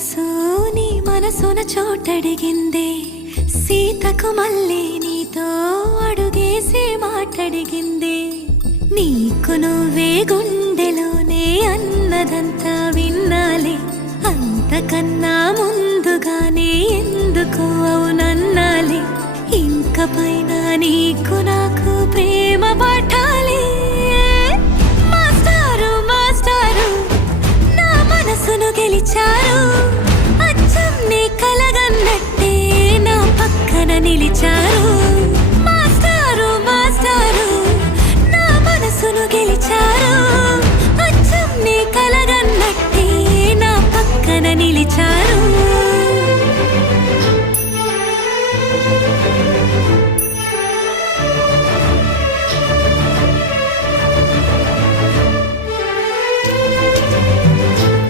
సొగసు నీ మనసున చోటడిగిందే, సీతకు మళ్ళీ నీతో అడుగేసి మాటడిగిందే. నీకు నువ్వే గుండెలోనే అన్నదంతా విన్నాలే, అంతకన్నా ముందుగానే ఎందుకు అవునన్నాలే. ఇంక పైన నీకు